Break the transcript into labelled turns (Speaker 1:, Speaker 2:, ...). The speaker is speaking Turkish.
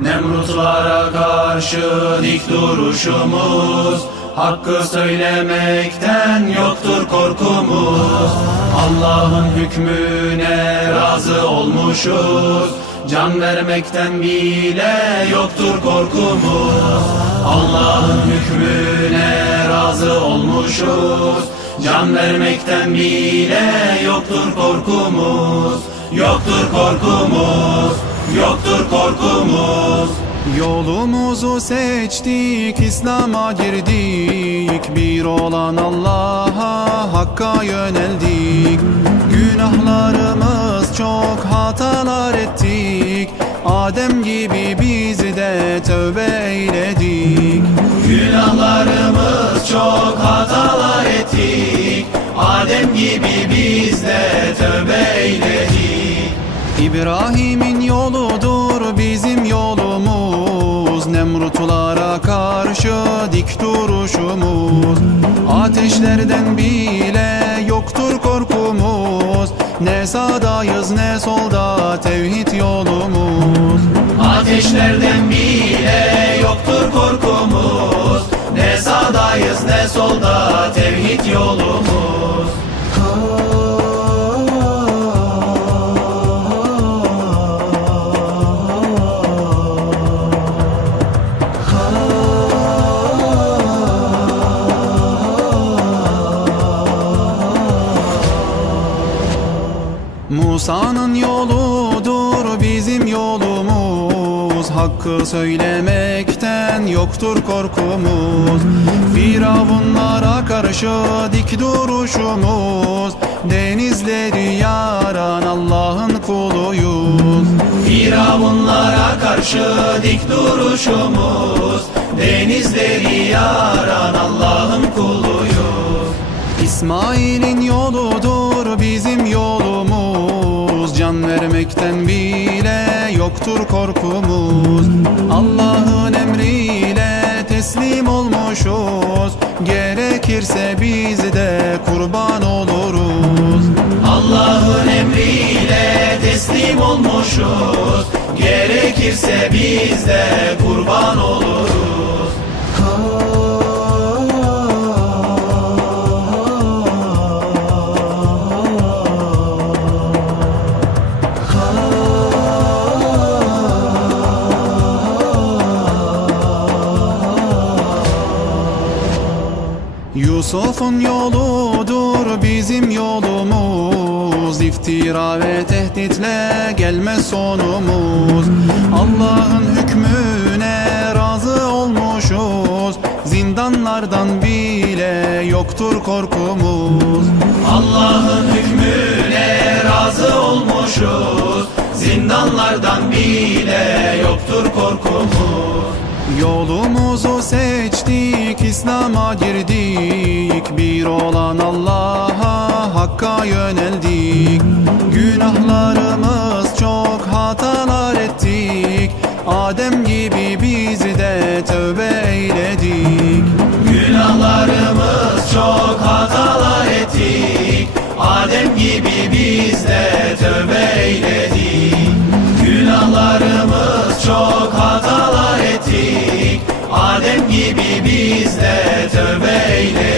Speaker 1: Nemrutlara karşı dik duruşumuz Hakkı söylemekten yoktur korkumuz. Allah'ın hükmüne razı olmuşuz Can vermekten bile yoktur korkumuz. Allah'ın hükmüne razı olmuşuz Can vermekten bile yoktur korkumuz. Yoktur korkumuz Korkumuz.
Speaker 2: Yolumuzu seçtik, İslam'a girdik. Bir olan Allah'a, Hakk'a yöneldik. Günahlarımız çok hatalar ettik. Adem gibi biz de tövbe eyledik.
Speaker 1: Günahlarımız çok hatalar ettik. Adem gibi biz de tövbe eyledik.
Speaker 2: İbrahim'in yoludur dik duruşumuz. Ateşlerden bile yoktur korkumuz. Ne sağdayız ne solda tevhid yolumuz.
Speaker 1: Ateşlerden bile yoktur korkumuz. Ne sağdayız ne solda tevhid yolumuz
Speaker 2: Musa'nın yoludur bizim yolumuz. Hakkı söylemekten yoktur korkumuz. Firavunlara karşı dik duruşumuz. Denizleri yaran Allah'ın kuluyuz.
Speaker 1: Firavunlara karşı dik duruşumuz. Denizleri yaran Allah'ın kuluyuz.
Speaker 2: İsmail'in yoludur bizim yolumuz vermekten bile yoktur korkumuz. Allah'ın emriyle teslim olmuşuz. Gerekirse biz de kurban oluruz.
Speaker 1: Allah'ın emriyle teslim olmuşuz. Gerekirse biz de kurban oluruz
Speaker 2: Yusuf'un yoludur bizim yolumuz. İftira ve tehditle gelmez sonumuz. Allah'ın hükmüne razı olmuşuz. Zindanlardan bile yoktur korkumuz.
Speaker 1: Allah'ın hükmüne razı olmuşuz. Zindanlardan bile yoktur korkumuz
Speaker 2: Yolumuzu seçtik, İslam'a girdik. Bir olan Allah'a, Hakk'a yöneldik. Günahlarımız çok, hatalar ettik. Adem gibi biz de tövbe eyledik.
Speaker 1: Günahlarımız çok, hatalar ettik. Adem gibi biz de tövbe eyledik. Günahlarımız çok Hey.